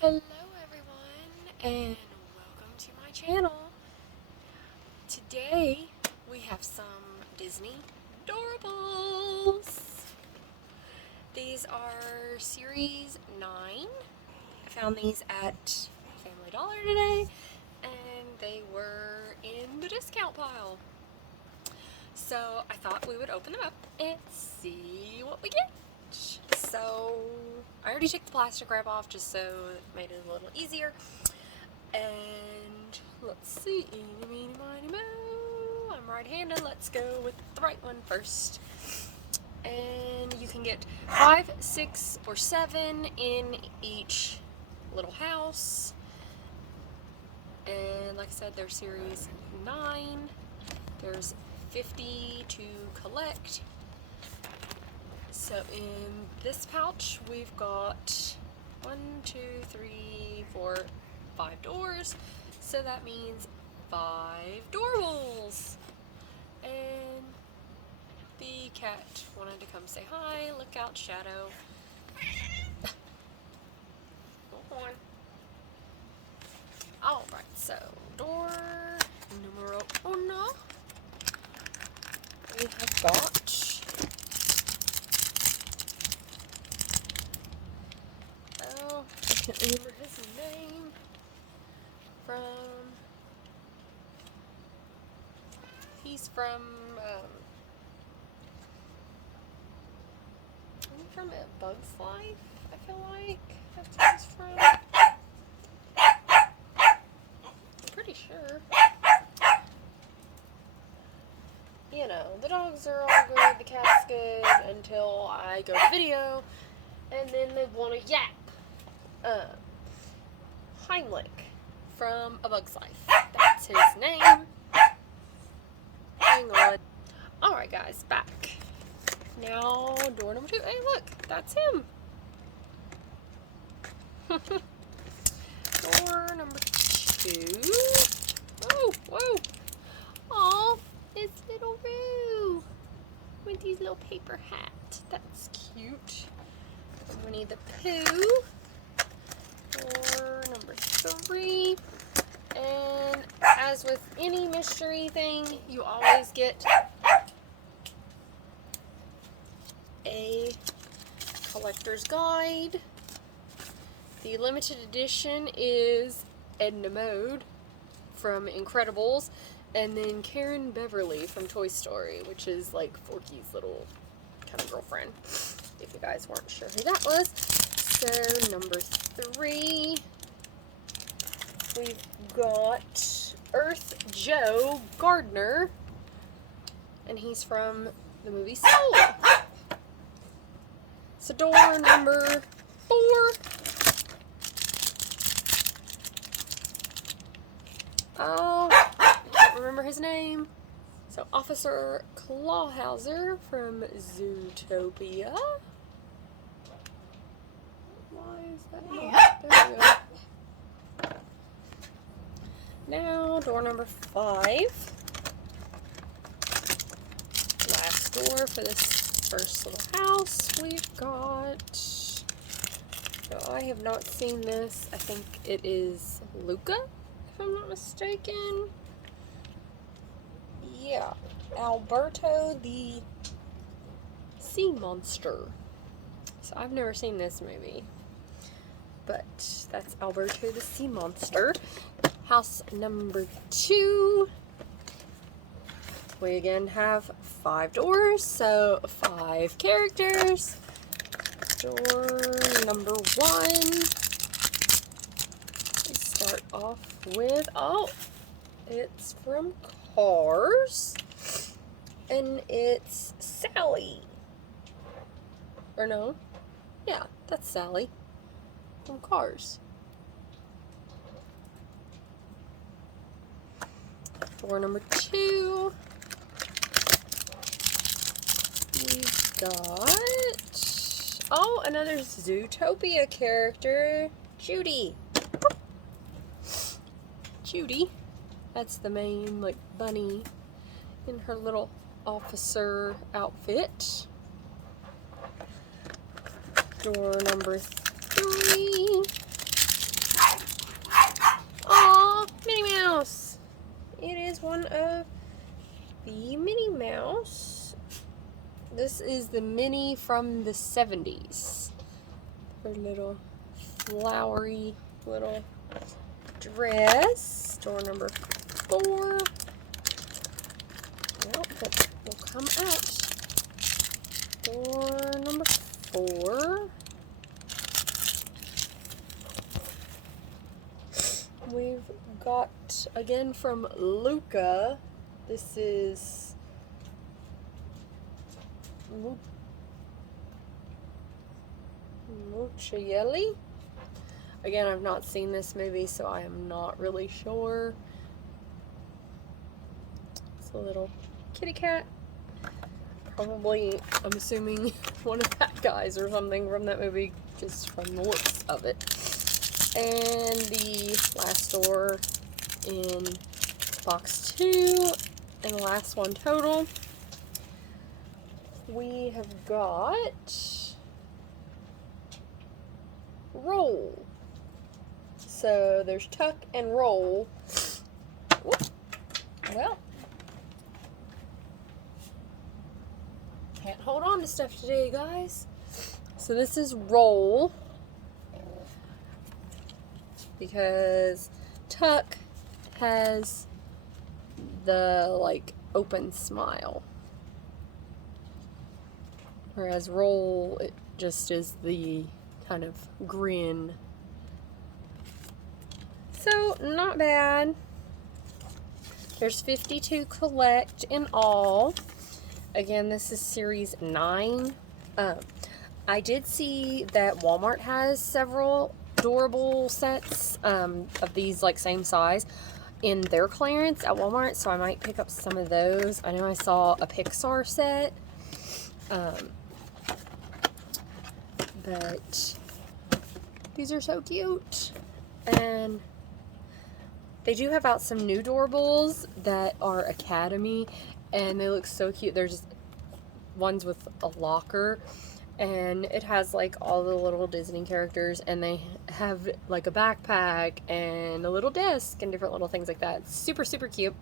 Hello everyone and welcome to my channel. Today we have some Disney Adoorables. These are series 9. I found these at Family Dollar today and they were in the discount pile. So I thought we would open them up and see what we get. So I already took the plastic wrap off just so it made it a little easier. And let's see, eeny, meeny, miny, moe. I'm right-handed. Let's go with the right one first. And you can get 5, 6, or 7 in each little house. And like I said, they're series 9. There's 50 to collect. So in this pouch we've got 1, 2, 3, 4, 5 doors. So that means 5 Adoorables. And the cat wanted to come say hi. Look out, Shadow. Go on. Alright, so door numero uno. We have got I can't remember his name. He's from A Bug's Life, I feel like. That's where he's from. I'm pretty sure. You know, the dogs are all good, the cat's good, until I go to video, and then they want to yap. Heimlich from A Bug's Life. That's his name. Hang on. Alright guys, back. Now, door number 2. Hey look, that's him. Door number 2. Whoa, whoa. Aw, it's little Roo. With his little paper hat. That's cute. Winnie the Pooh. Door number 3. And as with any mystery thing, you always get a collector's guide. The limited edition is Edna Mode from Incredibles, and then Karen Beverly from Toy Story, which is like Forky's little kind of girlfriend, if you guys weren't sure who that was. So number 3, we've got Earth Joe Gardner, and he's from the movie Soul. So door number 4. Oh, I can't remember his name. So Officer Clawhauser from Zootopia. Why is that not? There we go. Now, door number 5. Last door for this first little house. We've got, so I have not seen this. I think it is Luca, if I'm not mistaken. Yeah, Alberto the Sea Monster. So I've never seen this movie, but that's Alberto the Sea Monster. House number 2. We again have 5 doors, so 5 characters. Door number 1. We start off with, oh, it's from Cars, and it's Sally. Or no, yeah, that's Sally from Cars. Door number 2. We've got, oh, another Zootopia character, Judy. Judy, that's the main, like, bunny in her little officer outfit. Door number 3. this is the mini from the 70s. Her little flowery little dress. Door number 4. Well, that will come out. Door number 4. We've got, again from Luca, this is Muccielli. Again, I've not seen this movie, so I am not really sure. It's a little kitty cat. Probably, I'm assuming, one of the bad guys or something from that movie, just from the looks of it. And the last door in box 2, and the last one total. We have got Roll. So there's Tuck and Roll. Whoop. Well, can't hold on to stuff today, guys. So this is Roll, because Tuck has the like open smile, whereas Roll, it just is the kind of grin. So not bad. There's 52 collect in all. Again, this is series 9. I did see that Walmart has several Adoorables sets of these like same size in their clearance at Walmart, so I might pick up some of those. I know I saw a Pixar set, but these are so cute. And they do have out some new Adoorables that are Academy, and they look so cute. There's ones with a locker, and it has like all the little Disney characters, and they have like a backpack and a little desk and different little things like that. It's super, super cute.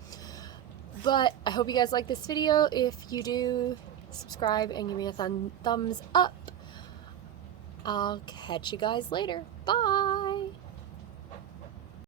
But I hope you guys like this video. If you do, subscribe and give me a thumbs up. I'll catch you guys later. Bye!